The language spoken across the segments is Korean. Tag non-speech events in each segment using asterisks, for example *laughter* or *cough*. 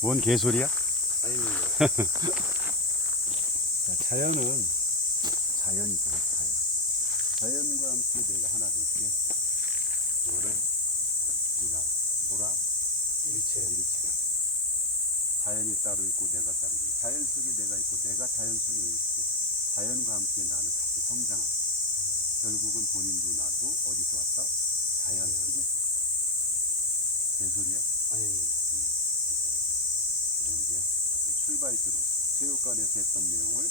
뭔 개소리야? 아닙니다. *laughs* 자, 자연은 자연이죠, 자연. 자연과 함께 내가 하나 될게. 그거를 우리가 뭐라? 일체. 일체. 자연이 따로 있고 내가 따로 있고 자연 속에 내가 있고 내가 자연 속에 있고 자연과 함께 나는 같이 성장하고 결국은 본인도 나도 어디서 왔다? 자연 속에서 왔다. 개소리야? 아닙니다. 이런 게 어떤 출발지로서 체육관에서 했던 내용을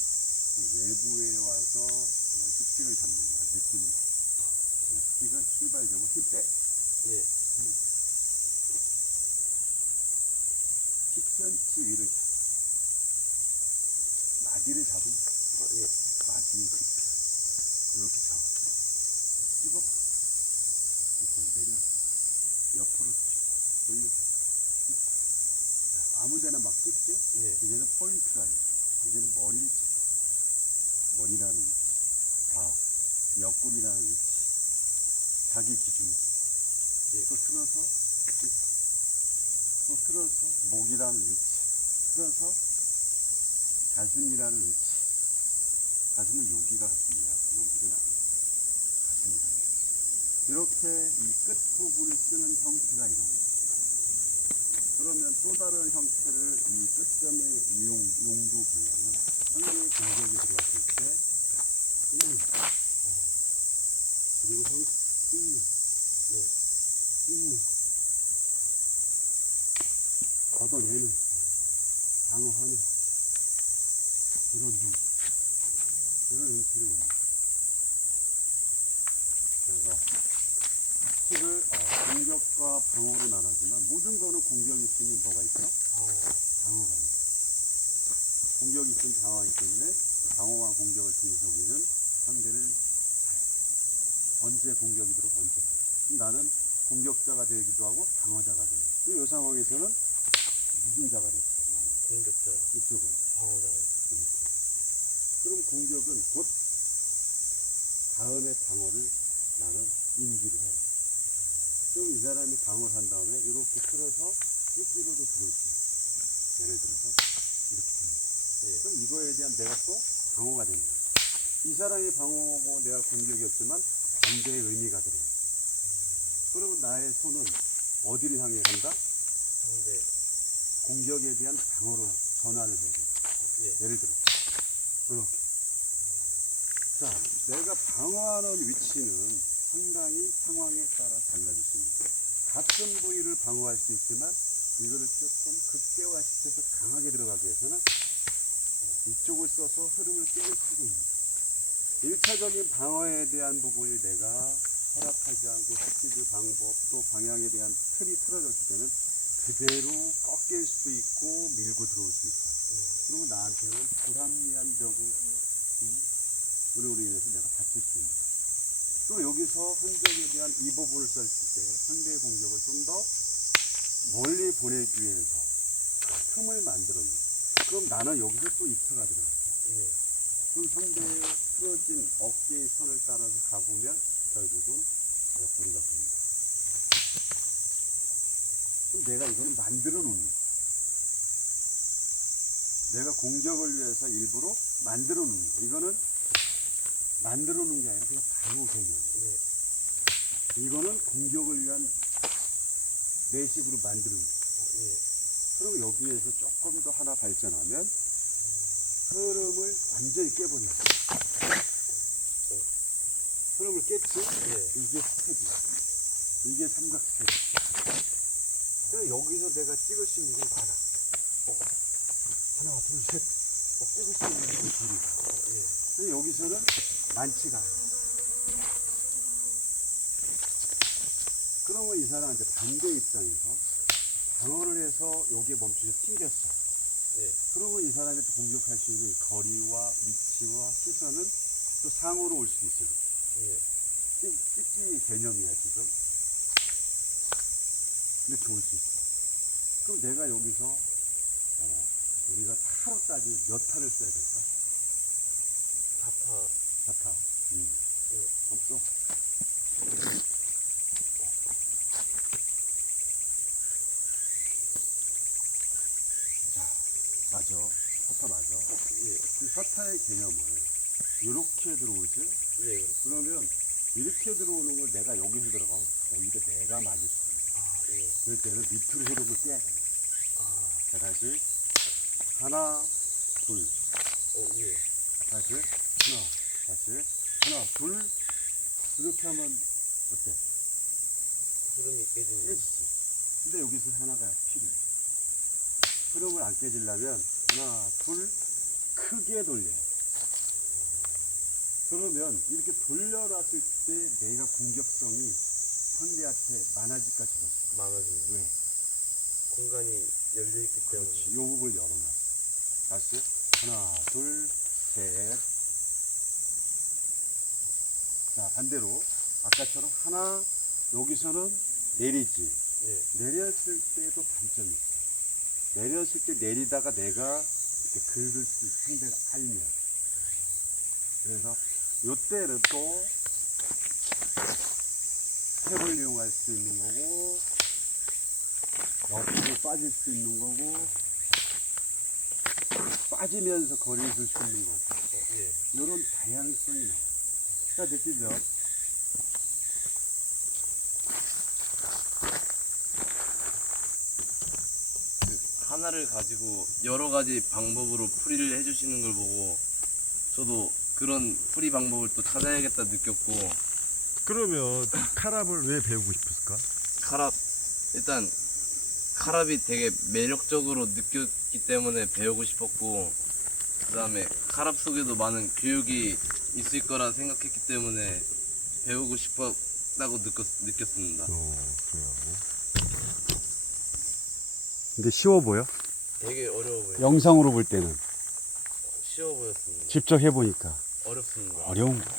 그 외부에 와서 어, 스틱을 잡는 달라. 그 스틱은 출발점을 힘 빼. 예. 10cm 위를 잡아. 마디를 잡으면 아, 예. 마디의 깊이. 이렇게 잡아. 찍어봐. 이렇게 내려. 옆으로 찍어. 돌려. 찍고. 자, 아무 찍지? 예. 이제는 포인트가 아니야. 이제는 머리를 찍어. 머리라는 위치. 다. 옆구리라는 위치. 자기 기준. 예. 또 틀어서 찍고. 또 틀어서 목이라는 위치. 틀어서 가슴이라는 위치. 가슴은 여기가 가슴이야. 여기는 아니야. 가슴이라는 위치. 이렇게 이 끝부분을 쓰는 형태가 이런 거야. 그러면 또 다른 형태를 이 끝점의 이용, 용도 분량은 상대의 공격에 들어갔을 때 끊는 그리고 형 끊는 예. 끊는 걷어내는 방어하는 그런 형태 그런 형태를 옵니다. 그래서 킥을 어, 공격과 방어로 나눠지만 모든 거는 공격이 있으면 뭐가 있어? 방어. 방어가 있어. 공격이 있으면 방어가 있기 때문에 방어와 공격을 통해서 우리는 상대를. 언제 공격이 들어오고 언제. 나는 공격자가 되기도 하고 방어자가 되고. 이 상황에서는 무슨 자가 됐어? 나는 공격자. 이쪽은. 방어자. 이렇게. 그럼 공격은 곧 다음에 방어를 나는 인지를 해. 그럼 이 사람이 방어를 한 다음에 이렇게 틀어서 삐끼로도 들어올 수 있어. 예를 들어서 이렇게 됩니다. 예. 그럼 이거에 대한 내가 또 방어가 거야. 이 사람이 방어고 내가 공격이었지만 반대의 의미가 들어요. 그리고 나의 손은 어디를 향해 간다? 상대. 공격에 대한 방어로 전환을 해야 돼. 예. 예를 들어 이렇게 자 내가 방어하는 위치는 상당히 상황에 따라 있는 같은 부위를 방어할 수 있지만 이거를 조금 극대화시켜서 강하게 들어가기 위해서는 이쪽을 써서 흐름을 깨울 수도 있는 일차적인 방어에 대한 부분을 내가 허락하지 않고 스피드 방법 또 방향에 대한 틀이 틀어졌을 때는 그대로 꺾일 수도 있고 밀고 들어올 수 있어요. 그러면 나한테는 불합리한 적이 으로 인해서 내가. 또 여기서 흔적에 대한 이 부분을 썼을 때 상대의 공격을 좀 더 멀리 보내기 위해서 틈을 만들어내. 그럼 나는 여기서 또 입터가 들어갔어. 예. 그럼 상대의 틀어진 어깨의 선을 따라서 가보면 결국은 옆구리가 보인다. 그럼 내가 이거는 만들어 놓는 거야. 내가 공격을 위해서 일부러 만들어 놓는 거야. 이거는 만들어 놓는 게 아니라 그냥 방어 개념. 예. 이거는 공격을 위한 내식으로 만드는 거야. 어, 예. 그럼 여기에서 조금 더 하나 발전하면 흐름을 완전히 깨버려. 흐름을 깼지? 예. 이게 스텝이야. 이게 삼각 스텝. 그래서 여기서 내가 찍을 수 있는 건 많아. 어. 하나, 둘, 셋. 어, 찍을 수 있는 건 둘이다. 어, 예. 근데 여기서는 많지가 않아. 그러면 이 사람한테 반대 입장에서 방어를 해서 여기에 멈춰서 튕겼어. 예. 그러면 이 사람한테 공격할 수 있는 거리와 위치와 시선은 또 상으로 올 수도 있어요. 예. 찍- 찍기 개념이야, 지금. 이렇게 올 수 있어. 그럼 내가 여기서, 어, 우리가 타로 따지면 몇 타를 써야 될까? 사타. 사타. 음. 예. 없어. 맞아. 서타 맞아. 예, 이 서타의 개념을 이렇게 들어오지? 예, 그렇습니다. 그러면 이렇게 들어오는 걸 내가 여기서 들어가면 오히려 내가 맞을 수 있어. 아, 예. 그럴 때는 밑으로 흐름을 떼야 돼. 아, 자, 다시. 하나, 둘. 어, 예. 다시. 하나, 다시. 하나, 둘. 이렇게 하면 어때? 흐름이 깨지는. 깨지지. 근데 여기서 하나가 필요해. 흐름을 안 깨지려면 하나, 둘, 크게 돌려야 돼. 그러면 이렇게 돌려놨을 때 내가 공격성이 상대한테 많아질까 줄어들까? 많아집니다. 왜? 공간이 열려있기 때문에. 그렇지. 요 부분을 열어놨어. 다시. 하나, 둘, 셋. 자, 반대로. 아까처럼 하나, 여기서는 내리지. 예, 내렸을 때도 단점이 있어. 내렸을 때 내리다가 내가 이렇게 긁을 수. 상대가 알면. 그래서 요때는 또 탭을 이용할 수 있는 거고, 옆으로 빠질 수 있는 거고, 빠지면서 거리를 둘수 있는 거고, 어, 예. 이런 다양성이 나와. 자, 느끼죠? 하나를 가지고 여러 가지 방법으로 풀이를 해주시는 걸 보고 저도 그런 풀이 방법을 또 찾아야겠다 느꼈고 그러면 카랍을 왜 배우고 싶었을까? 카랍 일단 카랍이 되게 매력적으로 느꼈기 때문에 배우고 싶었고 그 다음에 카랍 속에도 많은 교육이 있을 거라 생각했기 때문에 배우고 싶었다고 느꼈, 느꼈습니다. 어, 그래요. 근데 쉬워 보여? 되게 어려워 보여요. 영상으로 볼 때는. 쉬워 보였습니다. 직접 해보니까 어렵습니다. 어려운 거야.